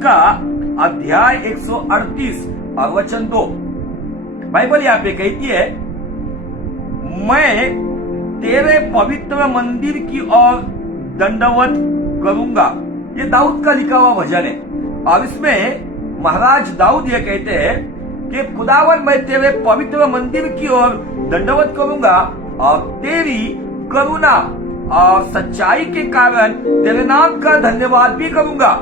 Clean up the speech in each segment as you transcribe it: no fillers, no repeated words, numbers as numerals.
उसका अध्याय 138 और वचन 2, बाइबल यहाँ पे कहती है, मैं तेरे पवित्र मंदिर की ओर दंडवत करूंगा। ये दाऊद का लिखा हुआ भजन है और इसमें महाराज दाऊद ये कहते हैं कि खुदावन मैं तेरे पवित्र मंदिर की ओर दंडवत करूंगा और तेरी करुणा और सच्चाई के कारण तेरे नाम का धन्यवाद भी करूंगा।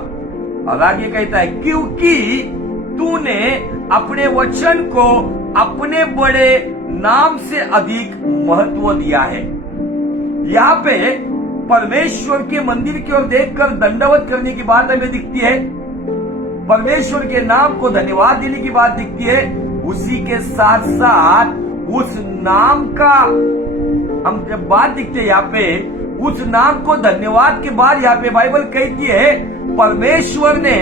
और आगे कहता है, क्योंकि तूने अपने वचन को अपने बड़े नाम से अधिक महत्व दिया है। यहाँ पे परमेश्वर के मंदिर की ओर देखकर दंडवत करने की बात हमें दिखती है, परमेश्वर के नाम को धन्यवाद देने की बात दिखती है। उसी के साथ साथ उस नाम का हम जब बात दिखती है यहाँ पे, उस नाम को धन्यवाद के बाद यहाँ पे बाइबल कहती है, परमेश्वर ने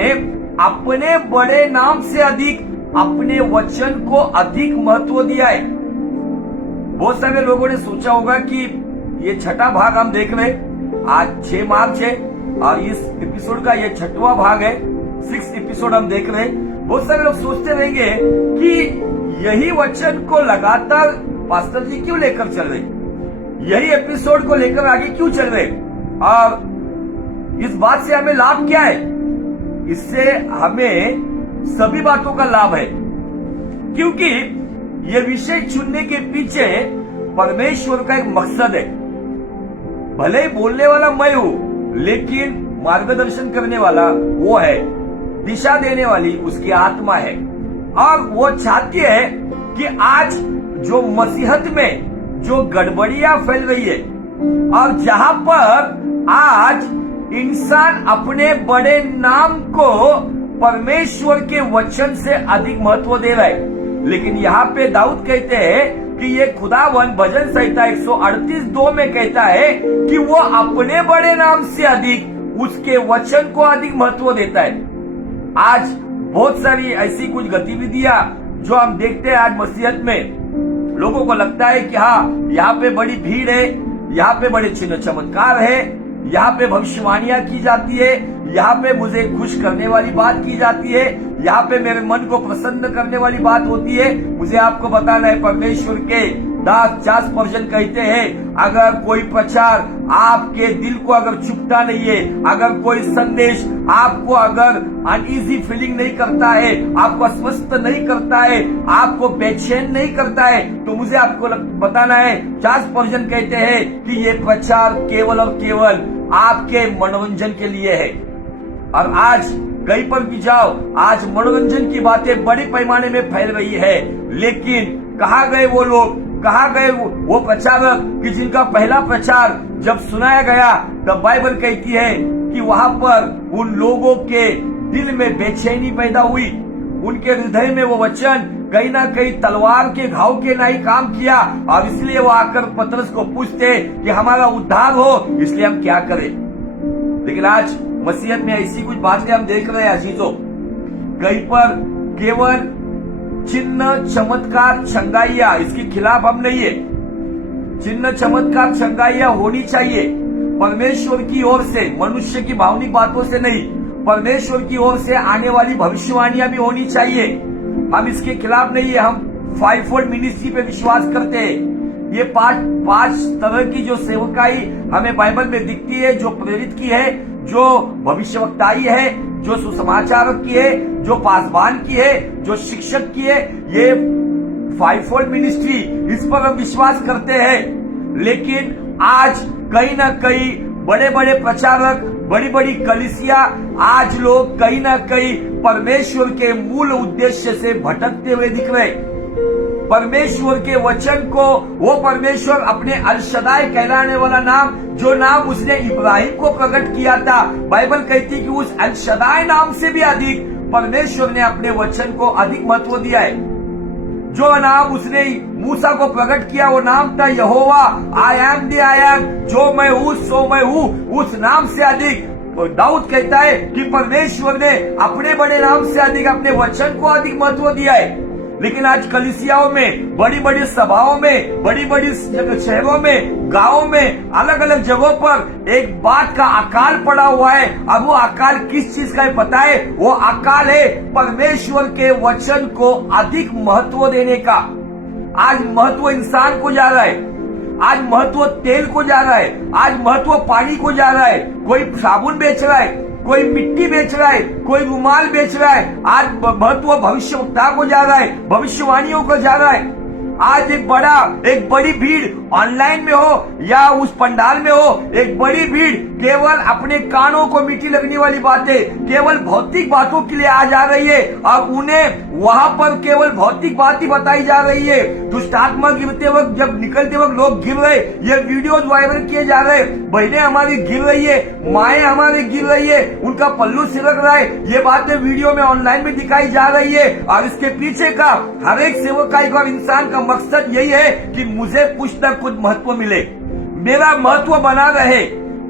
अपने बड़े नाम से अधिक अपने वचन को अधिक महत्व दिया है। बहुत सारे लोगों ने सोचा होगा कि ये छठा भाग हम देख रहे, आज 6 मार्च है और इस एपिसोड का ये 6वां भाग है, 6th एपिसोड हम देख रहे। बहुत सारे लोग सोचते रहेंगे कि यही वचन को लगातार पास्टर जी क्यों लेकर चल रहे, यही एपिसोड को लेकर आगे क्यों चल रहे, और इस बात से हमें लाभ क्या है। इससे हमें सभी बातों का लाभ है, क्योंकि ये विषय चुनने के पीछे परमेश्वर का एक मकसद है। भले ही बोलने वाला मैं हूं, लेकिन मार्गदर्शन करने वाला वो है, दिशा देने वाली उसकी आत्मा है। और वो चाहती है कि आज जो मसीहत में जो गड़बड़ियां फैल रही है और जहां पर आज इंसान अपने बड़े नाम को परमेश्वर के वचन से अधिक महत्व दे रहा है, लेकिन यहाँ पे दाऊद कहते हैं कि ये खुदावन भजन संहिता 138:2 में कहता है कि वो अपने बड़े नाम से अधिक उसके वचन को अधिक महत्व देता है। आज बहुत सारी ऐसी कुछ गतिविधियां जो हम देखते हैं आज मसीहत में, लोगों को लगता है कि हाँ यहाँ पे बड़ी भीड़ है, यहाँ पे बड़े चिन्ह चमत्कार है, यहाँ पे भविष्यवाणियां की जाती है, यहाँ पे मुझे खुश करने वाली बात की जाती है, यहाँ पे मेरे मन को प्रसन्न करने वाली बात होती है। मुझे आपको बताना है, परमेश्वर के दास चार्ल्स स्पर्जन कहते हैं, अगर कोई प्रचार आपके दिल को अगर चुभता नहीं है, अगर कोई संदेश आपको अगर अनईजी फीलिंग नहीं करता है, आपको अस्वस्थ नहीं करता है, आपको बेचैन नहीं करता है, तो मुझे आपको बताना है, चार्ल्स स्पर्जन कहते हैं कि ये प्रचार केवल और केवल आपके मनोरंजन के लिए है। और आज कहीं पर भी जाओ, आज मनोरंजन की बातें बड़े पैमाने में फैल रही है, लेकिन कहाँ गए वो लोग, कहाँ गए वो प्रचारक कि जिनका पहला प्रचार जब सुनाया गया तब बाइबल कहती है कि वहां पर उन लोगों के दिल में बेचैनी पैदा हुई, उनके हृदय में वो वचन कहीं ना कहीं तलवार के घाव के नहीं काम किया, और इसलिए वो आकर पतरस को पूछते कि हमारा उद्धार हो, इसलिए हम क्या करें। लेकिन आज मसीहत में ऐसी कुछ बातें हम देख रहे हैं अजीजों, कहीं पर केवल चिन्ह चमत्कार छंगाइया, इसके खिलाफ हम नहीं है। चिन्ह चमत्कार छंगाइया होनी चाहिए परमेश्वर की ओर से, मनुष्य की भावनिक बातों से नहीं, परमेश्वर की ओर से आने वाली भविष्यवाणियां भी होनी चाहिए। हम इसके खिलाफ नहीं है, हम 5-fold मिनिस्ट्री पे विश्वास करते हैं। ये पांच तरह की जो सेवकाई हमें बाइबल में दिखती है, जो प्रेरित की है, जो भविष्यवक्ताई है, जो सुसमाचारक की है, जो पासवान की है, जो शिक्षक की है, ये 5-fold मिनिस्ट्री, इस पर हम विश्वास करते हैं। लेकिन आज कहीं ना कहीं बड़े बड़े प्रचारक, बड़ी बड़ी कलीसिया, आज लोग कहीं ना कहीं परमेश्वर के मूल उद्देश्य से भटकते हुए दिख रहे। परमेश्वर के वचन को, वो परमेश्वर अपने अल-शदाई कहलाने वाला नाम, जो नाम उसने इब्राहिम को प्रकट किया था, बाइबल कहती है कि उस अल-शदाई नाम से भी अधिक परमेश्वर ने अपने वचन को अधिक महत्व दिया है। जो नाम उसने मूसा को प्रकट किया वो नाम था Jehovah, I am the I am, जो मैं हूँ सो मैं हूँ। उस नाम से अधिक दाऊद कहता है कि परमेश्वर ने अपने बड़े नाम से अधिक अपने वचन को अधिक महत्व दिया है। लेकिन आज कलीसियाओं में, बड़ी बड़ी सभाओं में, बड़ी बड़ी शहरों में, गांवों में, अलग अलग जगहों पर एक बात का अकाल पड़ा हुआ है। अब वो अकाल किस चीज का है पता है? वो अकाल है परमेश्वर के वचन को अधिक महत्व देने का। आज महत्व इंसान को जा रहा है, आज महत्व तेल को जा रहा है, आज महत्व पानी को जा रहा है। कोई साबुन बेच रहा है, कोई मिट्टी बेच रहा है, कोई रुमाल बेच रहा है। आज महत्व भविष्यवक्ता को जा रहा है, भविष्यवाणियों को जा रहा है। आज एक बड़ी भीड़ ऑनलाइन में हो या उस पंडाल में हो, एक बड़ी भीड़ केवल अपने कानों को मीठी लगने वाली बातें, केवल भौतिक बातों के लिए आ जा रही है और उन्हें वहां पर केवल भौतिक बात ही बताई जा रही है। दुष्ट आत्मा गिरते वक्त, जब निकलते वक्त लोग गिर रहे, ये वीडियो वायरल किए जा रहे, बहनें हमारी गिर रही है, माएं हमारी गिर रही है, उनका पल्लू सिरक रहा है, ये बातें वीडियो में ऑनलाइन में दिखाई जा रही है। और इसके पीछे का हर एक सेवकाई का इंसान का मकसद यही है कि मुझे कुछ न कुछ महत्व मिले, मेरा महत्व बना रहे,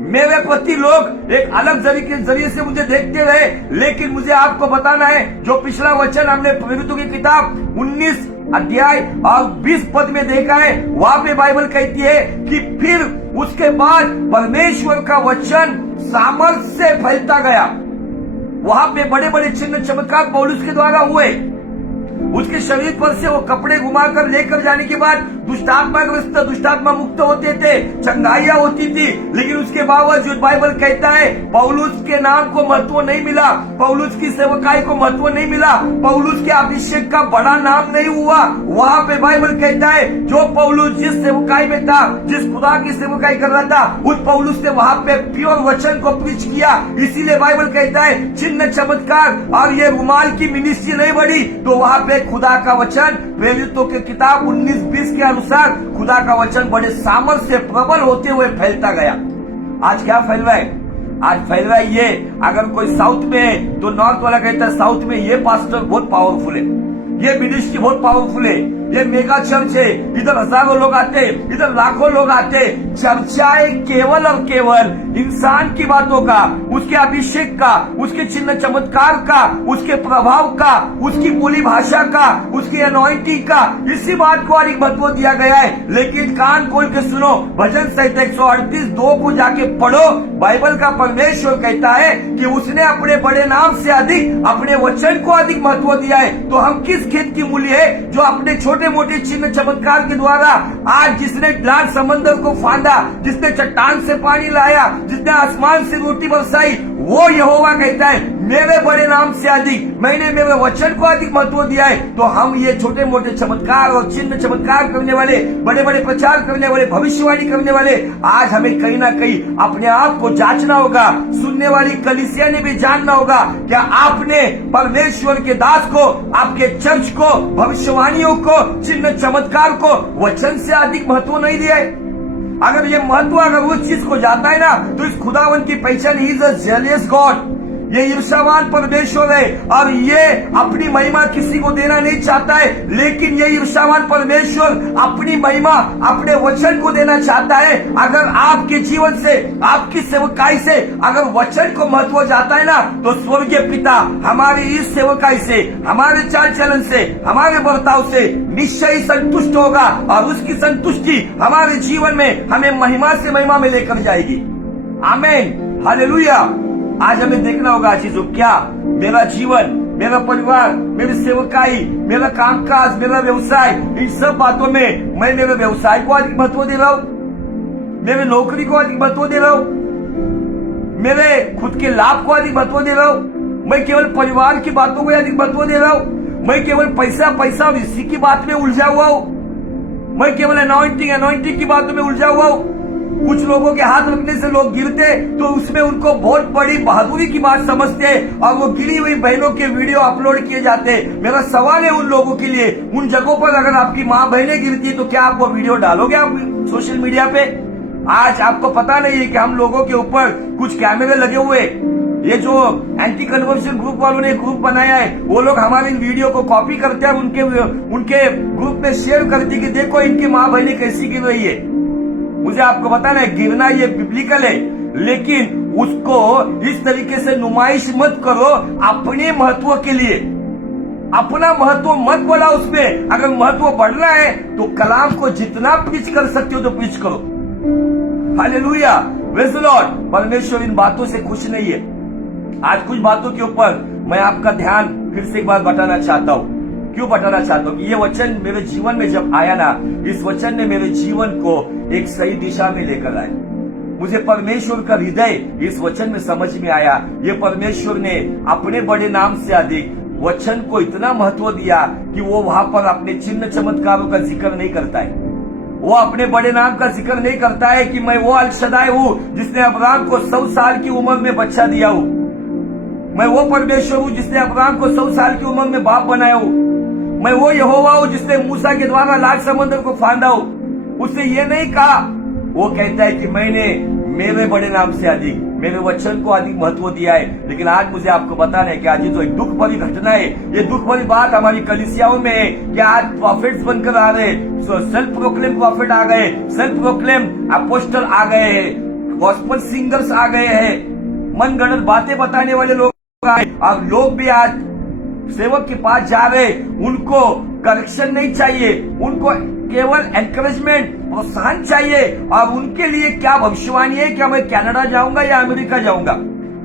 मेरे प्रति लोग एक अलग जरिए से मुझे देखते रहे। लेकिन मुझे आपको बताना है, जो पिछला वचन हमने प्रेरितों की किताब 19 अध्याय और 20 पद में देखा है, वहां पे बाइबल कहती है कि फिर उसके बाद परमेश्वर का वचन सामर्थ्य से फैलता गया। वहां पे बड़े बड़े चिन्ह चमत्कार पौलुस के द्वारा हुए। उसके शरीर पर से वो कपड़े घुमाकर लेकर जाने के बाद दुष्टात्मा मुक्त होते थे, चंगाइयां होती थी। लेकिन उसके बावजूद बाइबल कहता है पौलुस के नाम को महत्व नहीं मिला, पौलुस की सेवकाई को महत्व नहीं मिला, पौलुस के अभिषेक का बड़ा नाम नहीं हुआ। वहां पे बाइबल कहता है जो पौलुस जिस सेवकाई में था, जिस खुदा की सेवकाई कर रहा था, उस पौलुस ने वहां पे प्योर वचन को प्रीच किया। इसीलिए बाइबल कहता है चिन्ह चमत्कार और ये रुमाल की मिनिस्ट्री नहीं बढ़ी। तो वहां पे खुदा का वचन प्रेरितों की किताब 19-20 के अनुसार खुदा का वचन बड़े सामर्थ्य से प्रबल होते हुए फैलता गया। आज क्या फैल रहा है? आज फैल रहा है ये, अगर कोई साउथ में है तो नॉर्थ वाला कहता है साउथ में ये पास्टर बहुत पावरफुल है, ये मिनिस्ट्री बहुत पावरफुल है, ये मेगा चर्च है, इधर हजारों लोग आते, इधर लाखों लोग आते। चर्चाएं केवल और केवल इंसान की बातों का, उसके अभिषेक का, उसके चिन्ह चमत्कार का, उसके प्रभाव का, उसकी बोली भाषा का, उसकी अनॉइंटिंग का, इसी बात को अधिक महत्व दिया गया है। लेकिन कान खोल के सुनो, भजन संहिता 138:2 को जाके पढ़ो। बाइबल का परमेश्वर कहता है कि उसने अपने बड़े नाम से अधिक अपने वचन को अधिक महत्व दिया है। तो हम किस खेत की मूली है जो अपने छोटे मोटे चिन्ह चमत्कार के द्वारा, आज जिसने लाल समंदर को फांदा, जिसने चट्टान से पानी लाया, जिसने आसमान से रोटी बरसाई, वो यहोवा कहता है मेरे बड़े नाम से अधिक मैंने मेरे वचन को अधिक महत्व दिया है। तो हम ये छोटे मोटे चमत्कार और चिन्ह चमत्कार करने वाले, बड़े बड़े प्रचार करने वाले, भविष्यवाणी करने वाले, आज हमें कहीं ना कहीं अपने आप को जांचना होगा। सुनने वाली कलीसिया ने भी जानना होगा, क्या आपने परमेश्वर के दास को, आपके चर्च को, भविष्यवाणियों को, चिन्ह चमत्कार को वचन से अधिक महत्व नहीं दिया है? अगर ये महत्व अगर उस चीज को जाता है ना, तो इस खुदावन की पहचान he is a jealous God, ये ईर्ष्यावान परमेश्वर है और ये अपनी महिमा किसी को देना नहीं चाहता है। लेकिन ये ईर्ष्यावान परमेश्वर अपनी महिमा अपने वचन को देना चाहता है। अगर आपके जीवन से, आपकी सेवकाई से अगर वचन को महत्व जाता है ना, तो स्वर्गीय पिता हमारी इस सेवकाई से, हमारे चाल चलन से, हमारे बर्ताव से निश्चय ही संतुष्ट होगा और उसकी संतुष्टि हमारे जीवन में हमें महिमा से महिमा में लेकर जाएगी। आमीन, हालेलुया। आज हमें देखना होगा चीजों, क्या मेरा जीवन, मेरा परिवार, मेरी सेवकाई, मेरा कामकाज, मेरा व्यवसाय, इन सब बातों में मैं मेरे व्यवसाय को अधिक महत्व दे रहा हूं, मेरे नौकरी को अधिक महत्व दे रहा हूं, मेरे खुद के लाभ को अधिक महत्व दे रहा हूं, मैं केवल परिवार की बातों को अधिक महत्व दे रहा हूं, मैं केवल पैसा पैसा और इसी की बात में उलझा हुआ हूं, मैं केवल अनॉइंटिंग की बातों में उलझा हुआ हूं। कुछ लोगों के हाथ रखने से लोग गिरते तो उसमें उनको बहुत बड़ी बहादुरी की बात समझते और वो गिरी हुई बहनों के वीडियो अपलोड किए जाते। मेरा सवाल है उन लोगों के लिए, उन जगहों पर अगर आपकी माँ बहनें गिरती है तो क्या आप वो वीडियो डालोगे आप सोशल मीडिया पे? आज आपको पता नहीं है कि हम लोगों के ऊपर कुछ कैमरे लगे हुए, ये जो एंटी कन्वर्शन ग्रुप वालों ने ग्रुप बनाया है, वो लोग हमारे वीडियो को कॉपी करते हैं और उनके ग्रुप में शेयर करते कि देखो इनकी माँ बहनें कैसी गिर रही है। मुझे आपको बताना है, गिरना ये बिब्लिकल है, लेकिन उसको इस तरीके से नुमाइश मत करो अपने महत्व के लिए। अपना महत्व मत बोला उसमें। अगर महत्व बढ़ना है तो कलाम को जितना प्रीच कर सकते हो तो प्रीच करो। Hallelujah, praise the Lord. परमेश्वर इन बातों से खुश नहीं है। आज कुछ बातों के ऊपर मैं आपका ध्यान फिर से एक बार बटाना चाहता हूँ। क्यों बताना चाहता हूँ कि ये वचन मेरे जीवन में जब आया ना, इस वचन ने मेरे जीवन को एक सही दिशा में लेकर आया। मुझे परमेश्वर का हृदय इस वचन में समझ में आया। ये परमेश्वर ने अपने बड़े नाम से अधिक वचन को इतना महत्व दिया कि वो वहां पर अपने चिन्ह चमत्कारों का जिक्र नहीं करता है। वो अपने बड़े नाम का जिक्र नहीं करता है कि मैं वो अल-शदाई हूँ जिसने अब्राहम को 100 साल की उम्र में बच्चा दिया हूँ। मैं वो परमेश्वर हूँ जिसने अब्राहम को 100 साल की उम्र में बाप बनाया हूँ। मैं वो यहोवा हूँ जिसने मूसा के द्वारा लाल समंदर को फांदा हूँ। उसने ये नहीं कहा। वो कहता है कि मैंने मेरे बड़े नाम से अधिक, मेरे वचन को अधिक महत्व दिया है। लेकिन आज मुझे आपको बताना है कि आज ये तो एक दुख भरी घटना है। ये दुख भरी बात हमारी कलीसियाओं में है कि आज प्रॉफिट्स बनकर आ रहे, सेल्फ प्रोक्लेम प्रॉफिट आ गए, सेल्फ प्रोक्लेम अपोस्टल आ गए हैं, गॉस्पेल सिंगर्स आ गए हैं, मनगढ़ंत बातें बताने वाले लोग आए। अब लोग भी आज सेवक के पास जा रहे, उनको करेक्शन नहीं चाहिए, उनको केवल एनकरेजमेंट, प्रोत्साहन चाहिए। और उनके लिए क्या भविष्यवाणी है, क्या मैं कनाडा जाऊंगा या अमेरिका जाऊंगा।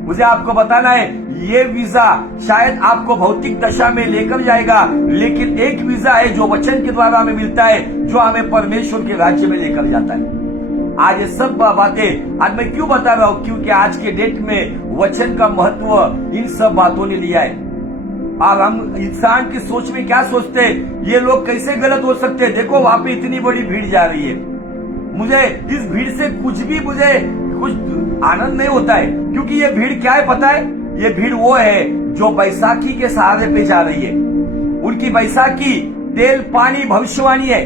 मुझे आपको बताना है, ये वीजा शायद आपको भौतिक दशा में लेकर जाएगा, लेकिन एक वीजा है जो वचन के द्वारा हमें मिलता है, जो हमें परमेश्वर के राज्य में लेकर जाता है। आज ये सब बातें आज मैं क्यों बता रहा हूँ, क्योंकि आज के डेट में वचन का महत्व इन सब बातों ने लिया है। और हम इंसान की सोच में क्या सोचते हैं, ये लोग कैसे गलत हो सकते हैं। देखो वहां पे इतनी बड़ी भीड़ जा रही है, मुझे इस भीड़ से कुछ आनंद नहीं होता है। क्योंकि ये भीड़ क्या है पता है, ये भीड़ वो है जो बैसाखी के सहारे पे जा रही है। उनकी बैसाखी तेल पानी भविष्यवाणी है।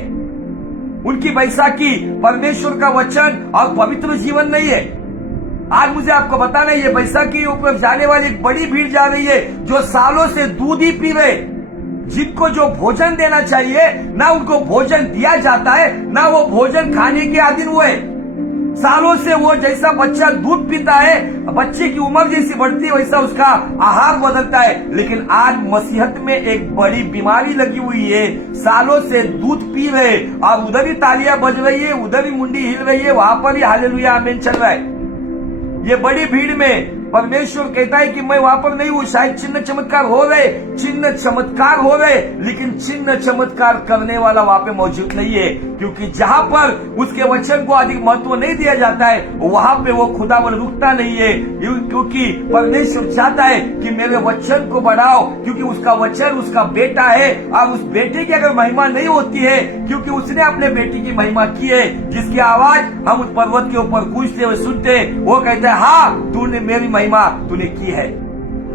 उनकी बैसाखी परमेश्वर का वचन और पवित्र जीवन नहीं है। आज मुझे आपको बताना है, ये बैसाखी ऊपर जाने वाली एक बड़ी भीड़ जा रही है जो सालों से दूध ही पी रहे, जिनको जो भोजन देना चाहिए ना उनको भोजन दिया जाता है, ना वो भोजन खाने के अधीन हुए। सालों से वो जैसा बच्चा दूध पीता है, बच्चे की उम्र जैसी बढ़ती है वैसा उसका आहार बदलता है। लेकिन आज मसीहत में एक बड़ी बीमारी लगी हुई है। सालों से दूध पी रहे और उधर ही तालियां बज रही है, उधर ही मुंडी हिल रही है, वहां पर ही हालेलुया आमीन चल रहा है। ये बड़ी भीड़ में परमेश्वर कहता है कि मैं वहां पर नहीं हूं। शायद चिन्ह चमत्कार हो रहे, चिन्ह चमत्कार हो रहे, लेकिन चिन्ह चमत्कार करने वाला वहां पे मौजूद नहीं है। क्योंकि जहां पर उसके वचन को अधिक महत्व नहीं दिया जाता है, वहां पे वो खुदावन रुकता नहीं है। क्योंकि परमेश्वर चाहता है कि मेरे वचन को बढ़ाओ, क्योंकि उसका वचन उसका बेटा है। और उस बेटे की अगर महिमा नहीं होती है, क्योंकि उसने अपने बेटे की महिमा की है, जिसकी आवाज हम उस पर्वत के ऊपर गूंजते हुए सुनते, वो कहता है हाँ तूने मेरी महिमा तूने की है।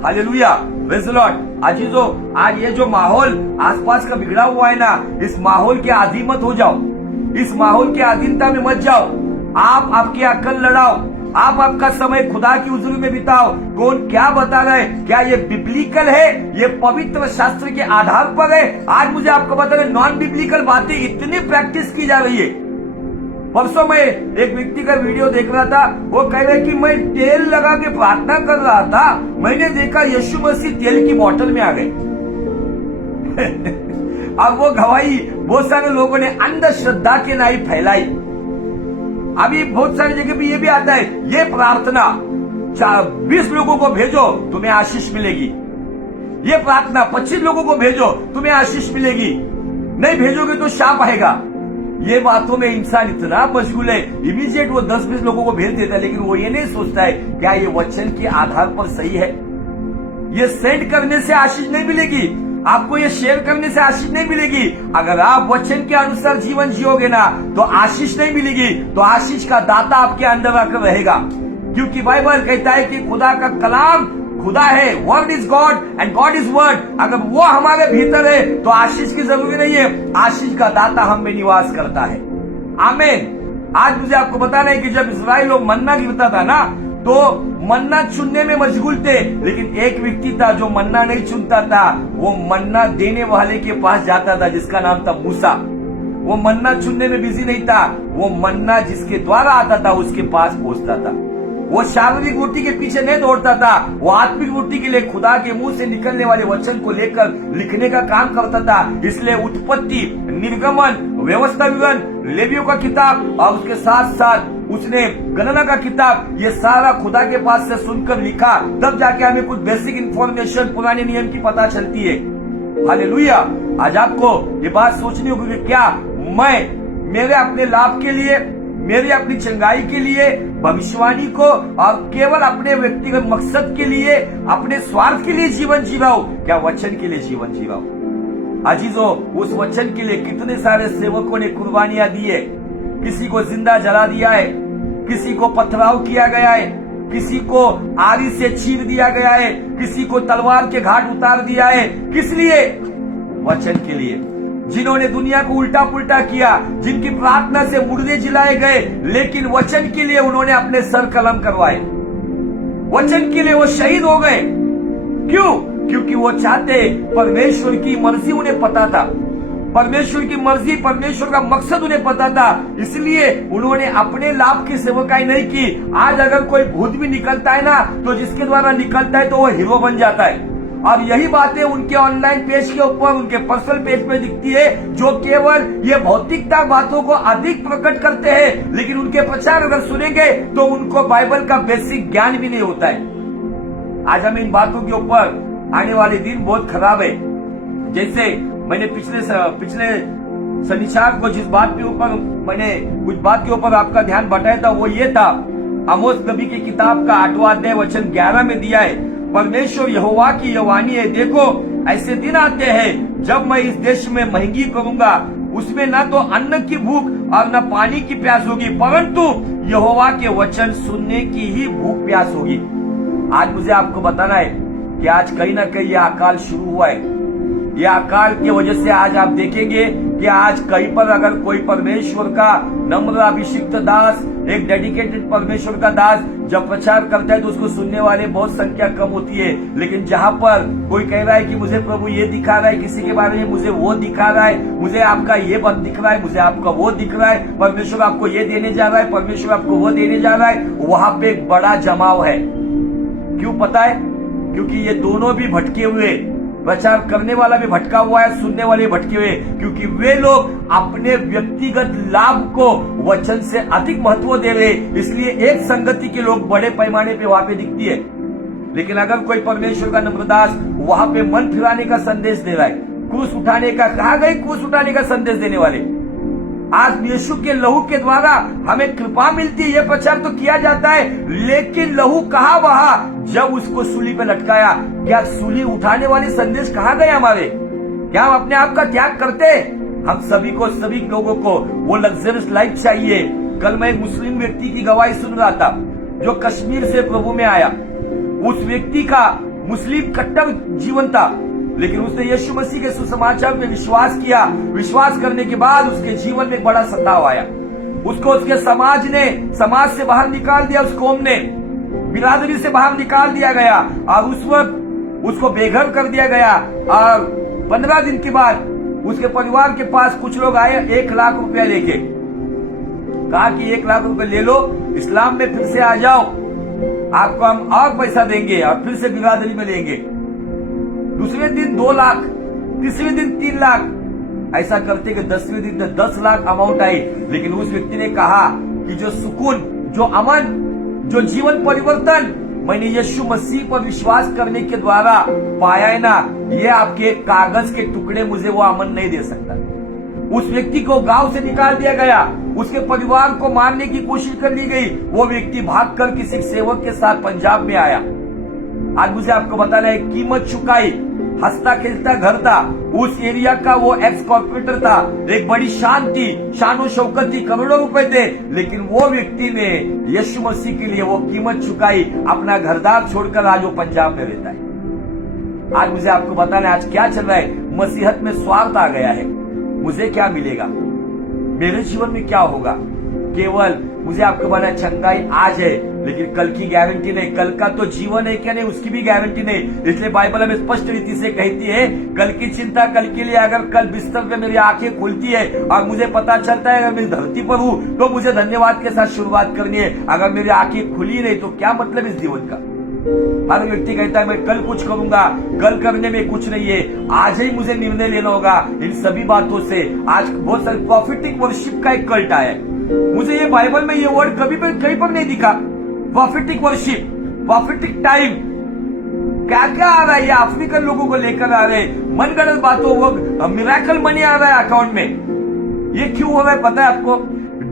Hallelujah, praise the Lord. अजीजों, आज ये जो माहौल आसपास का बिगड़ा हुआ है ना, इस माहौल के आदी मत हो जाओ, इस माहौल की अधीनता में मत जाओ। आप आपकी अक्ल लड़ाओ, आप आपका समय खुदा की हुजूरी में बिताओ। कौन क्या बता रहा है, क्या ये बिब्लिकल है, ये पवित्र शास्त्र के आधार पर है। आज मुझे आपको बता रहे, नॉन बिब्लिकल बातें इतनी प्रैक्टिस की जा रही है। परसों मैं एक व्यक्ति का वीडियो देख रहा था, वो कह रहे कि मैं तेल लगा के प्रार्थना कर रहा था, मैंने देखा यीशु मसीह तेल की बोतल में आ गए। अब वो गवाही बहुत सारे लोगों ने अंधश्रद्धा के नाई फैलाई। अभी बहुत सारी जगह पे ये भी आता है, ये प्रार्थना 20 लोगों को भेजो तुम्हें आशीष मिलेगी, ये प्रार्थना 25 लोगों को भेजो तुम्हें आशीष मिलेगी, नहीं भेजोगे तो शाप आएगा। ये बातों में इंसान इतना मशगूल है, इमीडिएट वो 10-20 लोगों को भेज देता है, लेकिन वो ये नहीं सोचता है क्या ये वचन के आधार पर सही है। ये सेंड करने से आशीष नहीं मिलेगी, आपको ये शेयर करने से आशीष नहीं मिलेगी। अगर आप वचन के अनुसार जीवन जियोगे ना तो आशीष नहीं मिलेगी, तो आशीष का दाता आपके अंदर आकर रहेगा। क्योंकि बाइबल कहता है कि खुदा का कलाम खुदा है, word is God and God is word. अगर वो हमारे भीतर है तो आशीष की जरूरी नहीं है, आशीष का दाता हम में निवास करता है। आमीन। आज मुझे आपको बताना है कि जब इस्राएल लोग मन्ना गिरता था ना, तो मन्ना चुनने में मशगूल थे, लेकिन एक व्यक्ति था जो मन्ना नहीं चुनता था, वो मन्ना देने वाले के पास जाता था जिसका नाम था मूसा। वो मन्ना चुनने में बिजी नहीं था, वो मन्ना जिसके द्वारा आता था उसके पास पहुंचता था। वो शारीरिक रोटी के पीछे नहीं दौड़ता था, वो आत्मिक रोटी के लिए खुदा के मुंह से निकलने वाले वचन को लेकर लिखने का काम करता था। इसलिए उत्पत्ति, निर्गमन, व्यवस्था विवरण, लेवियों का किताब और उसके साथ साथ उसने गणना का किताब, ये सारा खुदा के पास से सुनकर लिखा, तब जाके हमें कुछ बेसिक इंफॉर्मेशन पुराने नियम की पता चलती है। हालेलुया। आज आपको ये बात सोचनी होगी कि क्या मैं मेरे अपने लाभ के लिए, मेरी अपनी चंगाई के लिए भविष्यवाणी को और केवल अपने व्यक्तिगत मकसद के लिए, अपने स्वार्थ के लिए जीवन जी रहा हूं, क्या वचन के लिए जीवन जी रहा हूं? अजीजों, उस वचन के लिए कितने सारे सेवकों ने कुर्बानियां दी है। किसी को जिंदा जला दिया है, किसी को पथराव किया गया है, किसी को आरी से चीर दिया गया है, किसी को तलवार के घाट उतार दिया है। किस लिए? वचन के लिए। जिन्होंने दुनिया को उल्टा पुल्टा किया, जिनकी प्रार्थना से मुर्दे जिलाए गए, लेकिन वचन के लिए उन्होंने अपने सर कलम करवाए। वचन के लिए वो शहीद हो गए। क्यों? क्योंकि वो चाहते, परमेश्वर की मर्जी उन्हें पता था, परमेश्वर की मर्जी, परमेश्वर का मकसद उन्हें पता था। इसलिए उन्होंने अपने लाभ की सेवकाई नहीं की। आज अगर कोई भूत भी निकलता है ना, तो जिसके द्वारा निकलता है तो वो हीरो बन जाता है। और यही बातें उनके ऑनलाइन पेज के ऊपर, उनके पर्सनल पेज पे दिखती है, जो केवल ये भौतिकता बातों को अधिक प्रकट करते हैं, लेकिन उनके प्रचार अगर सुनेंगे तो उनको बाइबल का बेसिक ज्ञान भी नहीं होता है। आज हम इन बातों के ऊपर, आने वाले दिन बहुत खराब है। जैसे मैंने पिछले शनिवार को जिस बात के ऊपर मैंने कुछ बात के ऊपर आपका ध्यान बटाया था, वो ये था, आमोस नबी की किताब का 8वां अध्याय वचन 11 में दिया है, परमेश्वर यहोवा की यह वाणी है, देखो ऐसे दिन आते हैं जब मैं इस देश में महंगी करूंगा, उसमें न तो अन्न की भूख और न पानी की प्यास होगी, परंतु यहोवा के वचन सुनने की ही भूख प्यास होगी। आज मुझे आपको बताना है कि आज कहीं ना कहीं यह अकाल शुरू हुआ है। यह अकाल की वजह से आज आप देखेंगे कि आज कहीं पर अगर कोई परमेश्वर का नम्र अभिषिक्त दास, एक डेडिकेटेड परमेश्वर का दास जब प्रचार करता है तो उसको सुनने वाले बहुत संख्या कम होती है। लेकिन जहां पर कोई कह रहा है कि मुझे प्रभु ये दिखा रहा है, किसी के बारे में मुझे वो दिखा रहा है, मुझे आपका ये बात दिख रहा है, मुझे आपका वो दिख रहा है, परमेश्वर आपको ये देने जा रहा है, परमेश्वर आपको वो देने जा रहा है, वहां पे एक बड़ा जमाव है। क्यों पता है? क्योंकि ये दोनों भी भटके हुए, प्रचार करने वाला भी भटका हुआ है, सुनने वाले भटके हुए, क्योंकि वे लोग अपने व्यक्तिगत लाभ को वचन से अधिक महत्व दे रहे। इसलिए एक संगति के लोग बड़े पैमाने पे वहां पे दिखती है। लेकिन अगर कोई परमेश्वर का नम्रदास वहां पे मन फिराने का संदेश दे रहा है, क्रूस उठाने का, कहा गए क्रूस उठाने का संदेश देने वाले, आज यीशु के लहू के द्वारा हमें कृपा मिलती है, यह प्रचार तो किया जाता है, लेकिन लहू कहाँ बहा जब उसको सूली पे लटकाया? क्या सूली उठाने वाले संदेश कहाँ गए हमारे? क्या हम अपने आप का त्याग करते? हम सभी को, सभी लोगों को वो लग्जरियस लाइफ चाहिए। कल मैं एक मुस्लिम व्यक्ति की गवाही सुन रहा था जो कश्मीर से प्रभु में आया। उस व्यक्ति का मुस्लिम कट्टर जीवन था, लेकिन उसने यीशु मसीह के सुसमाचार पे विश्वास किया। विश्वास करने के बाद उसके जीवन में बड़ा सताव आया। उसको उसके समाज से बाहर निकाल दिया, उस कौम ने, बिरादरी से बाहर निकाल दिया गया और उस वक्त उसको बेघर कर दिया गया। और 15 दिन के बाद उसके परिवार के पास कुछ लोग आए 1 लाख रुपया लेके, कहा कि 1 लाख रुपए ले लो, इस्लाम में फिर से आ जाओ, आपको हम और पैसा देंगे और फिर से बिरादरी में लेंगे। दूसरे दिन 2 लाख, तीसरे दिन 3 लाख, ऐसा करते कि 10वें दिन 10 लाख अमाउंट आई। लेकिन उस व्यक्ति ने कहा कि जो सुकून, जो अमन, जो जीवन परिवर्तन मैंने यीशु मसीह पर विश्वास करने के द्वारा पाया है ना, ये आपके कागज के टुकड़े मुझे वो अमन नहीं दे सकता। उस व्यक्ति को गांव से निकाल दिया गया, उसके परिवार को मारने की कोशिश कर ली गई। वो व्यक्ति भागकर किसी सेवक के साथ पंजाब में आया। आज मुझे आपको बताना है, कीमत चुकाई, हंसता खेलता घर था, उस एरिया का वो एक्स कॉर्पोरेटर था, एक बड़ी शान थी, शानो शौकत थी, करोड़ों रुपए थे, लेकिन वो व्यक्ति ने यीशु मसीह के लिए वो कीमत चुकाई, अपना घरदार छोड़कर आज वो पंजाब में रहता है। आज मुझे आपको बताना है, आज क्या चल रहा है? मसीहत में स्वार्थ आ गया है। मुझे क्या मिलेगा, मेरे जीवन में क्या होगा? केवल मुझे आपको बताना, चंगाई आज है, लेकिन कल की गारंटी नहीं, कल का तो जीवन है क्या नहीं उसकी भी गारंटी नहीं। इसलिए बाइबल हमें स्पष्ट रीति से कहती है कल की चिंता कल के लिए। अगर कल बिस्तर पे मेरी आंखें खुलती है और मुझे पता चलता है अगर मैं धरती पर हूं तो मुझे धन्यवाद के साथ शुरुआत करनी है। अगर मेरी आंखें खुली नहीं तो क्या मतलब इस जीवन का। हर व्यक्ति कहता है मैं कल कुछ करूंगा, कल करने में कुछ नहीं है, आज ही मुझे निर्णय लेना होगा। इन सभी बातों से आज बहुत सारे प्रॉफिटिक वर्शिप का एक कल्ट आया है। मुझे ये बाइबल में ये वर्ड कहीं पर नहीं दिखा। प्रॉफिटिक वर्शिप, प्रॉफिटिक टाइम, क्या क्या आ रहा है। ये अफ्रीकन लोगों को लेकर आ रहे हैं, मनगढ़ंत बातों, वो मिरेकल मनी आ रहा है अकाउंट में। ये क्यों हो रहा है पता है आपको?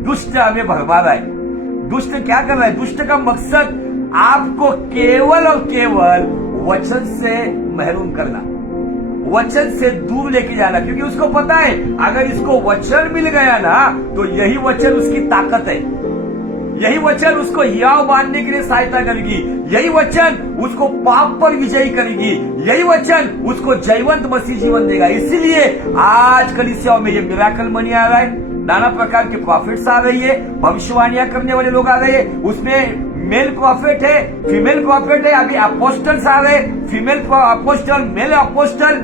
दुष्ट हमें भरमा रहा है। दुष्ट क्या कर रहा है? दुष्ट का मकसद आपको केवल और केवल वचन से महरूम करना, वचन से दूर लेके जाना। क्योंकि उसको पता है अगर इसको वचन मिल गया ना तो यही वचन उसकी ताकत है, यही वचन उसको हियाव मानने के लिए सहायता करेगी, यही वचन उसको पाप पर विजयी करेगी, यही वचन उसको जयवंत मसीह जीवन देगा। इसीलिए आज कलीसियाओं में ये मिरेकल मनी आ रहा है, नाना प्रकार के प्रॉफिट्स आ रही है, भविष्यवाणियां करने वाले लोग आ रहे हैं। उसमें मेल प्रॉफिट है, फीमेल प्रॉफिट है, अभी अपोस्टल्स आ रहे, फीमेल अपोस्टल, मेल अपोस्टल।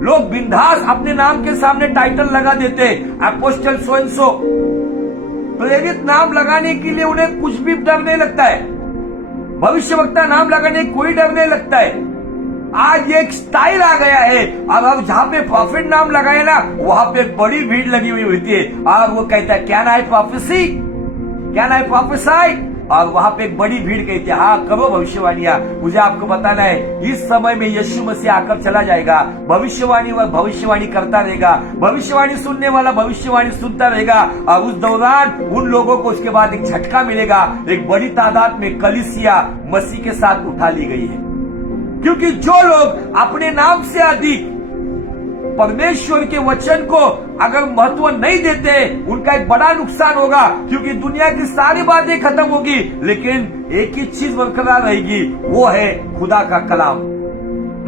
लोग बिंदास अपने नाम के सामने टाइटल लगा देते, अपोस्टल सो एंड सो। प्रेरित नाम लगाने के लिए उन्हें कुछ भी डर नहीं लगता है, भविष्यवक्ता नाम लगाने कोई डर नहीं लगता है। आज ये एक स्टाइल आ गया है। अब जहां पे प्रॉफिट नाम लगाए ना वहां पे बड़ी भीड़ लगी हुई होती है और वो कहता है क्या ना है प्रॉफेसी, क्या ना है प्रोफेसाई, और वहां पे एक बड़ी भीड़ कहती है हाँ करो भविष्यवाणियां। मुझे आपको बताना है इस समय में यीशु मसीह आकर चला जाएगा, भविष्यवाणी व भविष्यवाणी करता रहेगा, भविष्यवाणी सुनने वाला भविष्यवाणी सुनता रहेगा। और उस दौरान उन लोगों को उसके बाद एक झटका मिलेगा। एक बड़ी तादाद में कलीसिया मसीह के साथ उठा ली गई है, क्योंकि जो लोग अपने नाम से अधिक परमेश्वर के वचन को अगर महत्व नहीं देते उनका एक बड़ा नुकसान होगा। क्योंकि दुनिया की सारी बातें खत्म होगी लेकिन एक ही चीज बरकरार रहेगी, वो है खुदा का कलाम।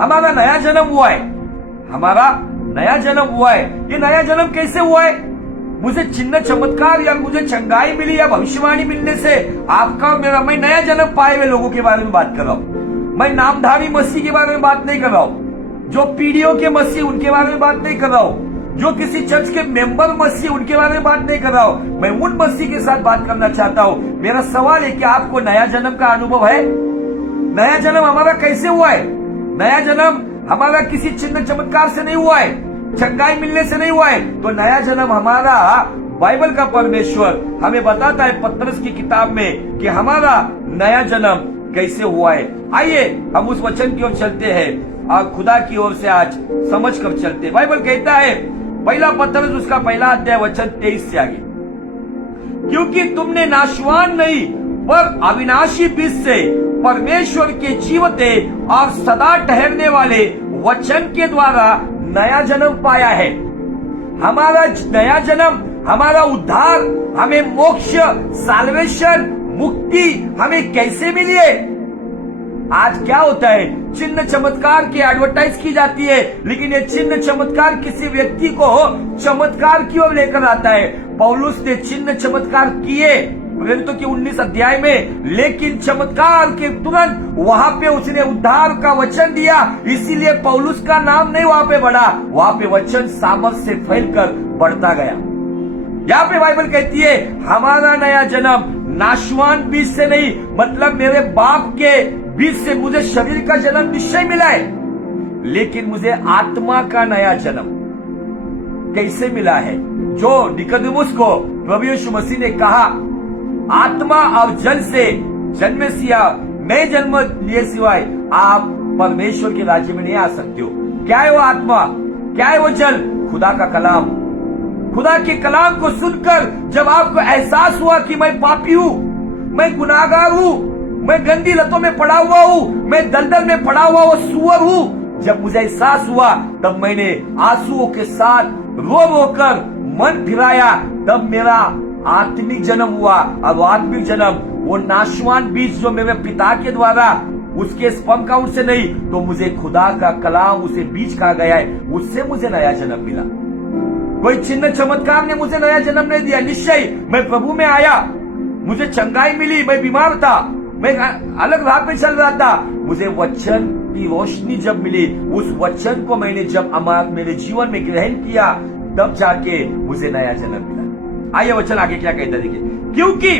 हमारा नया जन्म हुआ है, हमारा नया जन्म हुआ है। ये नया जन्म कैसे हुआ है? मुझे चिन्ह चमत्कार या मुझे चंगाई मिली या भविष्यवाणी मिलने से आपका और मेरा, मैं नया जन्म पाए हुए लोगों के बारे में बात कर रहा हूं। मैं नामधारी मसीह के बारे में बात नहीं कर रहा हूं, जो पीढ़ियों के मसीह उनके बारे में बात नहीं कर रहा हूं, जो किसी चर्च के मेंबर मसीह उनके बारे में बात नहीं कर रहा हूं। मैं उन मसीह के साथ बात करना चाहता हूं। मेरा सवाल है कि आपको नया जन्म का अनुभव है? नया जन्म हमारा कैसे हुआ है? नया जन्म हमारा किसी चिन्ह चमत्कार से नहीं हुआ है, चंगाई मिलने से नहीं हुआ है। तो नया जन्म हमारा बाइबल का परमेश्वर हमें बताता है पतरस की किताब में कि हमारा नया जन्म कैसे हुआ है। आइए हम उस वचन की ओर चलते हैं और खुदा की ओर से आज समझ कर चलते। बाइबल कहता है पहला पतरस उसका पहला अध्याय वचन 23 से आगे, क्योंकि तुमने नाशवान नहीं पर अविनाशी बीज से परमेश्वर के जीवते और सदा ठहरने वाले वचन के द्वारा नया जन्म पाया है। हमारा नया जन्म, हमारा उद्धार, हमें मोक्ष, साल्वेशन, मुक्ति हमें कैसे मिली है? आज क्या होता है, चिन्ह चमत्कार की एडवर्टाइज की जाती है, लेकिन ये चिन्ह चमत्कार किसी व्यक्ति को चमत्कार की ओर लेकर आता है। पौलुस ने चिन्ह चमत्कार किए प्रेरितों के 19 अध्याय में, लेकिन चमत्कार के तुरंत वहां पे उसने उद्धार का वचन दिया। इसीलिए पौलुस का नाम नहीं वहां पे बढ़ा, वहां पे वचन सामर्थ से फैलकर बढ़ता गया। यहाँ पे बाइबल कहती है हमारा नया जन्म नाशवान बीज से नहीं, मतलब मेरे बाप के बीज से मुझे शरीर का जन्म निश्चय मिला है, लेकिन मुझे आत्मा का नया जन्म कैसे मिला है? जो निकोदेमुस को प्रभु यीशु मसीह ने कहा आत्मा और जल से जन्मे सिया नए जन्म लिए सिवाय आप परमेश्वर के राज्य में नहीं आ सकते हो। क्या है वो आत्मा, क्या है वो जल? खुदा का कलाम। खुदा के कलाम को सुनकर जब आपको एहसास हुआ कि मैं पापी हूं, मैं गुनाहगार हूं, मैं गंदी लतों में पड़ा हुआ हूं, मैं दलदल में पड़ा हुआ वो सुअर हूं, जब मुझे एहसास हुआ तब मैंने आंसुओं के साथ रो रोकर मन फिराया, तब मेरा आत्मिक जन्म हुआ। और आत्मिक जन्म वो नाशवान बीज जो मेरे पिता के द्वारा उसके स्पर्म काउंट से नहीं, तो मुझे खुदा का कलाम उसे बीज कहा गया है, उससे मुझे नया जन्म मिला। कोई चिन्ह चमत्कार ने मुझे नया जन्म नहीं दिया। निश्चय मैं प्रभु में आया, मुझे चंगाई मिली, मैं बीमार था, मैं अलग राह पे चल रहा था, मुझे वचन की रोशनी जब मिली, उस वचन को मैंने जब मेरे जीवन में ग्रहण किया, तब जाके मुझे नया जन्म मिला। आइए वचन आगे क्या कहता है देखिए, क्योंकि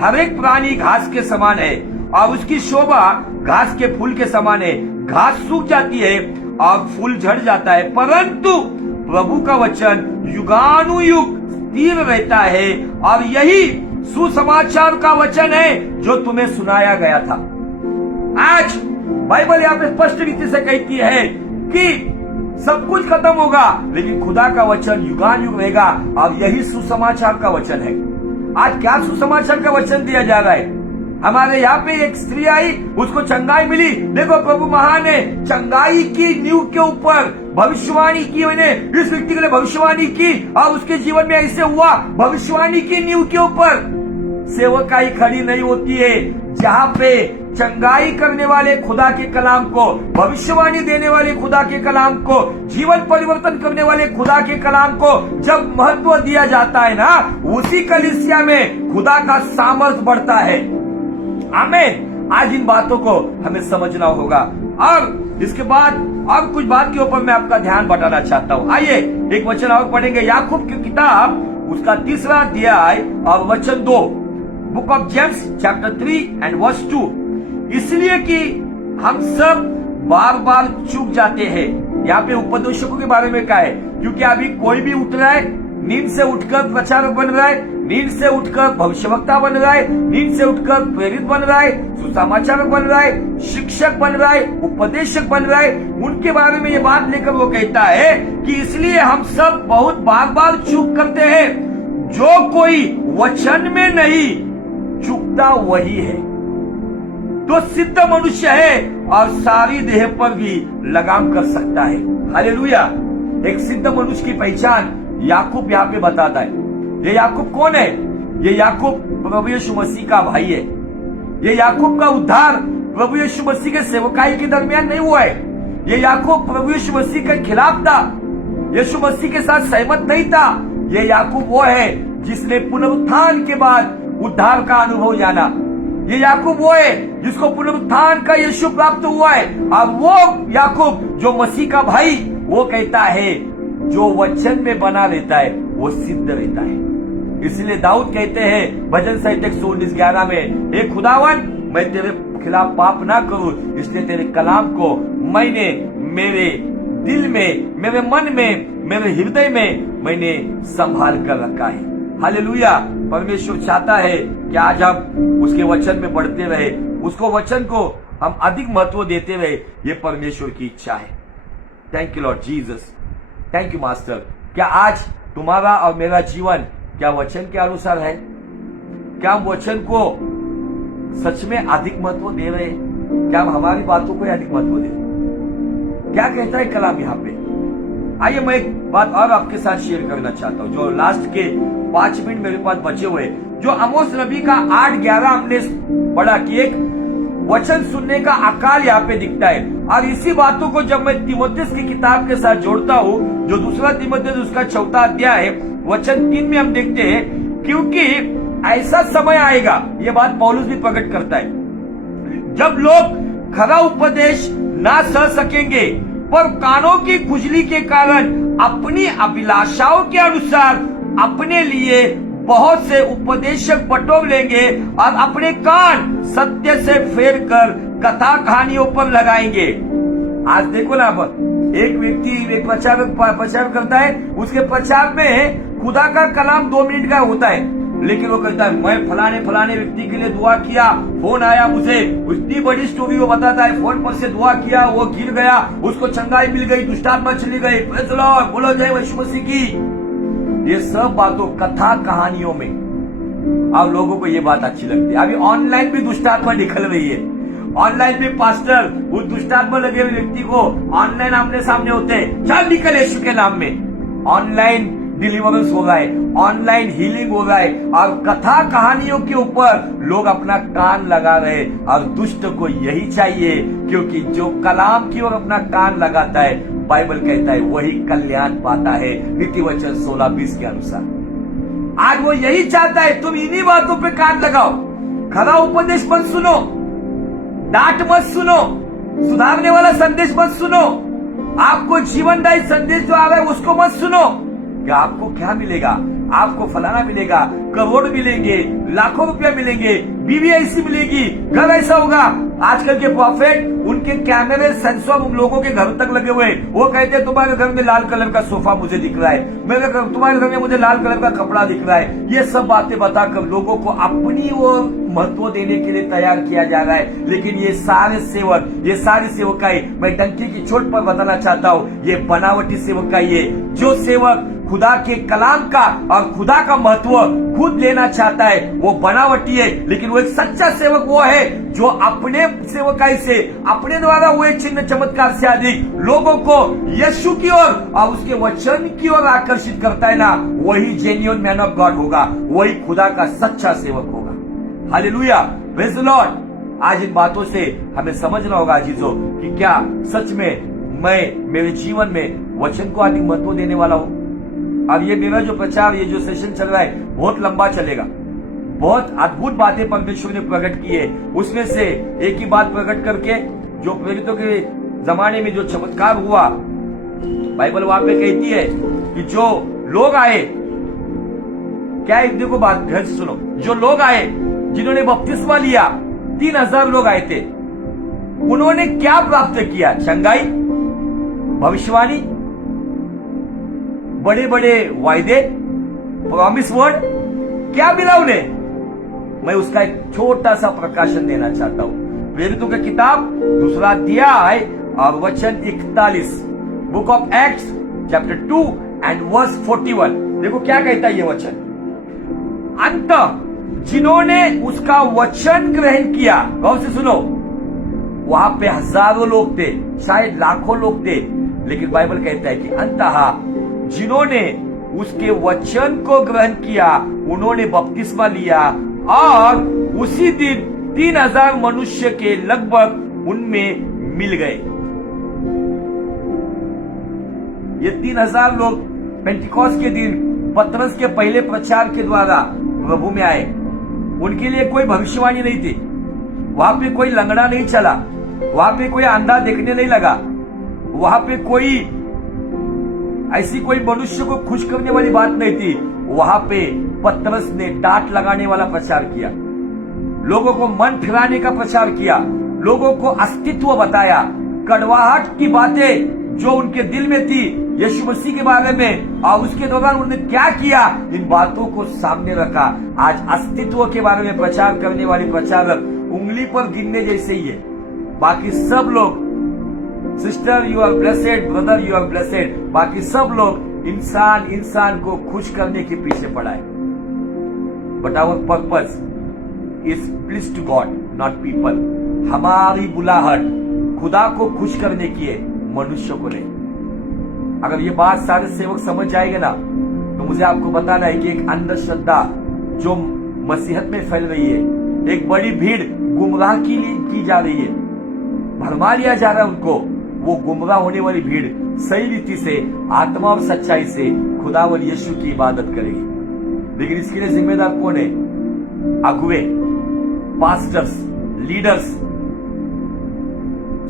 हर एक प्राणी घास के समान है और उसकी शोभा घास के फूल के समान है। घास सूख जाती है और फूल झड़ जाता है, परंतु प्रभु का वचन युगानुयुग स्थिर रहता है। और यही सुसमाचार का वचन है जो तुम्हें सुनाया गया था। आज बाइबल यहाँ पे स्पष्ट रीति से कहती है कि सब कुछ खत्म होगा, लेकिन खुदा का वचन युगानुयुग रहेगा। और यही सुसमाचार का वचन है। आज क्या सुसमाचार का वचन दिया जा रहा है? हमारे यहाँ पे एक स्त्री आई, उसको चंगाई मिली। देखो प्रभु महान है, चंगाई की नींव के ऊपर भविष्यवाणी की, मैंने इस व्यक्ति के लिए भविष्यवाणी की और उसके जीवन में ऐसे हुआ। भविष्यवाणी की नींव के ऊपर सेवकाई खड़ी नहीं होती है। जहाँ पे चंगाई करने वाले खुदा के कलाम को, भविष्यवाणी देने वाले खुदा के कलाम को, जीवन परिवर्तन करने वाले खुदा के कलाम को जब महत्व दिया जाता है ना, उसी कलीसिया में खुदा का सामर्थ बढ़ता है। आमीन। आज इन बातों को हमें समझना होगा। और इसके बाद अब कुछ बात के ऊपर मैं आपका ध्यान बटाना चाहता हूँ। आइए एक वचन और पढ़ेंगे, याकूब की किताब उसका 3रा अध्याय और वचन 2, book of James chapter 3 and verse 2। इसलिए कि हम सब बार बार चूक जाते हैं। यहाँ पे उपदेशकों के बारे में कहा है, क्योंकि अभी कोई भी उठ रहा है, नींद से उठकर प्रचारक बन रहा है, नींद से उठकर भविष्यवक्ता बन रहा है, नींद से उठकर प्रेरित बन रहा है, सुसमाचारक बन रहा है, शिक्षक बन रहा है, उपदेशक बन रहा है। उनके बारे में ये बात लेकर वो कहता है कि इसलिए हम सब बहुत बार बार चूक करते हैं। जो कोई वचन में नहीं चूकता वही है तो सिद्ध मनुष्य है और सारी देह पर भी लगाम कर सकता है। हालेलुया। एक सिद्ध मनुष्य की पहचान याकूब यहाँ पे बताता है। ये याकूब कौन है? ये याकूब प्रभु यीशु मसीह का भाई है। ये याकूब का उद्धार प्रभु यीशु मसीह के सेवकाई के दरमियान नहीं हुआ है। ये याकूब प्रभु यीशु मसीह के खिलाफ था, यीशु मसीह के साथ सहमत नहीं था। ये याकूब वो है जिसने पुनरुत्थान के बाद उद्धार का अनुभव जाना। ये याकूब वो है जिसको पुनरुत्थान का यीशु प्राप्त हुआ है। अब वो याकूब जो मसीह का भाई, वो कहता है जो वचन में बना रहता है वो सिद्ध रहता है। इसलिए दाऊद कहते हैं भजन संहिता 119:11 में, हे खुदावन मैं तेरे खिलाफ पाप ना करूं, इसलिए तेरे कलाम को मैंने मेरे दिल में, मेरे मन में, मेरे हृदय में मैंने संभाल कर रखा है। हालेलुया। परमेश्वर चाहता है कि आज हम उसके वचन में बढ़ते रहे, उसको वचन को हम अधिक महत्व देते रहे। ये परमेश्वर की इच्छा है। Thank you Lord Jesus, thank you master. क्या आज तुम्हारा और मेरा जीवन क्या वचन के अनुसार है? क्या हम वचन को सच में अधिक महत्व दे रहे हैं? क्या हम हमारी बातों को अधिक महत्व दे रहे हैं? क्या कहता है कलाम यहाँ पे? आइए मैं एक बात और आपके साथ शेयर करना चाहता हूँ, जो लास्ट के 5 मिनट मेरे पास बचे हुए, जो आमोस नबी का 8:11 हमने पढ़ा कि एक वचन सुनने का अकाल यहाँ पे दिखता है। और इसी बातों को जब मैं तीमुथियुस की किताब के साथ जोड़ता हूँ, जो 2 तीमुथियुस उसका 4 अध्याय है, वचन 3 में हम देखते हैं, क्योंकि ऐसा समय आएगा, ये बात पौलुस भी प्रकट करता है, जब लोग खरा उपदेश ना सह सकेंगे, पर कानों की खुजली के कारण अपनी अभिलाषाओं के अनुसार अपने लिए बहुत से उपदेशक बटोर लेंगे और अपने कान सत्य से फेर कर कथा कहानियों पर लगाएंगे। आज देखो ना, एक व्यक्ति एक प्रचार करता है, उसके प्रचार में खुदा का कलाम 2 मिनट का होता है, लेकिन वो कहता है मैं फलाने व्यक्ति के लिए दुआ किया, फोन आया मुझे, इतनी बड़ी स्टोरी वो बताता है, फोन पर से दुआ किया, वो गिर गया, उसको चंगाई मिल गई, दुष्टात्मा चली गई, प्रेज़ लॉर्ड, बोलो जय यीशु मसीह की। ये सब बातों कथा कहानियों में अब लोगों को ये बात अच्छी लगती है। अभी ऑनलाइन भी दुष्टात्मा निकल रही है। ऑनलाइन भी पास्टर उस दुष्टात्मा लगे हुए व्यक्ति को ऑनलाइन आमने सामने होते हैं, चल निकल यीशु के नाम में। ऑनलाइन डिलीवरेंस हो रहा है, ऑनलाइन हीलिंग हो रहा है, और कथा कहानियों के ऊपर लोग अपना कान लगा रहे। और दुष्ट को यही चाहिए, क्योंकि जो कलाम की ओर अपना कान लगाता है, बाइबल कहता है वही कल्याण पाता है, नीति वचन 16:20 के अनुसार। आज वो यही चाहता है, तुम इन्हीं बातों पे कान लगाओ, खरा उपदेश मत सुनो, डांट मत सुनो, सुधारने वाला संदेश मत सुनो, आपको जीवनदायी संदेश जो आ रहा है उसको मत सुनो। कि आपको क्या मिलेगा, आपको फलाना मिलेगा, करोड़ मिलेंगे, लाखों रुपया मिलेंगे, बीवी ऐसी मिलेगी, घर ऐसा होगा। आजकल के प्रॉफिट उनके कैमरे सेंसर उन लोगों के घर तक लगे हुए, वो कहते हैं तुम्हारे घर में लाल कलर का सोफा मुझे दिख रहा है, तुम्हारे घर में मुझे लाल कलर का कपड़ा दिख रहा है। ये सब बातें बताकर लोगों को अपनी वो महत्व देने के लिए तैयार किया जा रहा है। लेकिन ये सारे सेवक, ये सारी सेवकाई, मैं डंकी की चोट पर बताना चाहता हूँ, ये बनावटी सेवकाई है। जो सेवक खुदा के कलाम का और खुदा का महत्व खुद लेना चाहता है वो बनावटी है। लेकिन वो एक सच्चा सेवक वो है जो अपने सेवकाई से, अपने द्वारा हुए चिन्ह चमत्कार से अधिक लोगों को यीशु की ओर और उसके वचन की ओर आकर्षित करता है ना, वही जेन्युइन मैन ऑफ गॉड होगा, वही खुदा का सच्चा सेवक होगा। Hallelujah, praise the Lord. आज इन बातों से हमें समझना होगा अजीजों कि क्या सच में मैं मेरे जीवन में वचन को अधिक महत्व देने वाला हूं। अब ये मेरा जो प्रचार, ये जो सेशन चल रहा है बहुत लंबा चलेगा। बहुत अद्भुत बातें परमेश्वर ने प्रकट की है। उसमें से एक ही बात प्रकट करके जो प्रेरितों के जमाने में जो चमत्कार हुआ, बाइबल वहां पे कहती है कि जो लोग आए, क्या है देखो बात ध्यान से सुनो, जो लोग आए जिन्होंने बपतिस्मा लिया, 3000 लोग आए थे, उन्होंने क्या प्राप्त किया? चंगाई, भविष्यवाणी, बड़े बड़े वायदे, प्रॉमिस वर्ड, क्या मिला उन्हें? मैं उसका एक छोटा सा प्रकाशन देना चाहता हूं। प्रेरितों की किताब 2 अध्याय और वचन 41, book of Acts chapter 2 and verse 41। देखो क्या कहता है ये वचन। अंत जिन्होंने उसका वचन ग्रहण किया, गौर से सुनो, वहां पे हजारों लोग थे, शायद लाखों लोग थे, लेकिन बाइबल कहता है कि अंततः जिन्होंने उसके वचन को ग्रहण किया उन्होंने बपतिस्मा लिया और उसी दिन 3000 मनुष्य के लगभग उनमें मिल गए। ये 3000 लोग पेंटिकॉस्ट के दिन पतरस के पहले प्रचार के द्वारा प्रभु में आए। उनके लिए कोई भविष्यवाणी नहीं थी, वहां पे कोई लंगड़ा नहीं चला, वहां पे कोई अंधा देखने नहीं लगा, वहां पे कोई ऐसी कोई मनुष्य को खुश करने वाली बात नहीं थी। वहां पे पतरस ने डांट लगाने वाला प्रचार किया, लोगों को मन फिराने का प्रचार किया, लोगों को अस्तित्व बताया, कड़वाहट की बातें जो उनके दिल में थी यीशु मसीह के बारे में, और उसके दौरान उन्होंने क्या किया, इन बातों को सामने रखा। आज अस्तित्व के बारे में प्रचार करने वाले प्रचारक उंगली पर गिनने जैसे ही है। बाकी सब लोग, sister you are blessed, brother you are blessed, बाकी सब लोग इंसान को खुश करने के पीछे पड़ा है। But our purpose is please to God not people. हमारी बुलाहट खुदा को खुश करने की है, मनुष्य को नहीं। अगर ये बात सारे सेवक समझ जाएंगे ना, तो मुझे आपको बताना है कि एक अंधश्रद्धा जो मसीहत में फैल रही है, एक बड़ी भीड़ गुमराह की जा रही है, भरमा लिया जा रहा है उनको, वो गुमराह होने वाली भीड़ सही रीति से, आत्मा और सच्चाई से खुदावन यीशु की इबादत करेगी। लेकिन इसके लिए जिम्मेदार कौन है? अगुवे, pastors, leaders.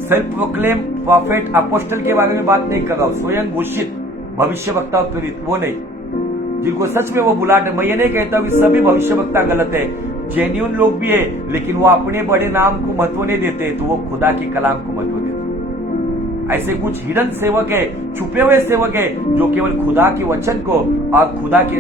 Self proclaim profit, apostle के बारे में बात नहीं कर रहा हूं, स्वयं घोषित भविष्य वक्ता और प्रेरित, वो नहीं, जिनको सच में वो बुलाहट है। मैं ये नहीं कहता कि सभी भविष्य वक्ता गलत है, जेन्युइन लोग भी है, लेकिन वो अपने बड़े नाम को महत्व नहीं देते, तो वो खुदा के कलाम को महत्व देते। ऐसे कुछ हिडन सेवक है, छुपे हुए सेवक है, जो केवल खुदा के वचन को और खुदा के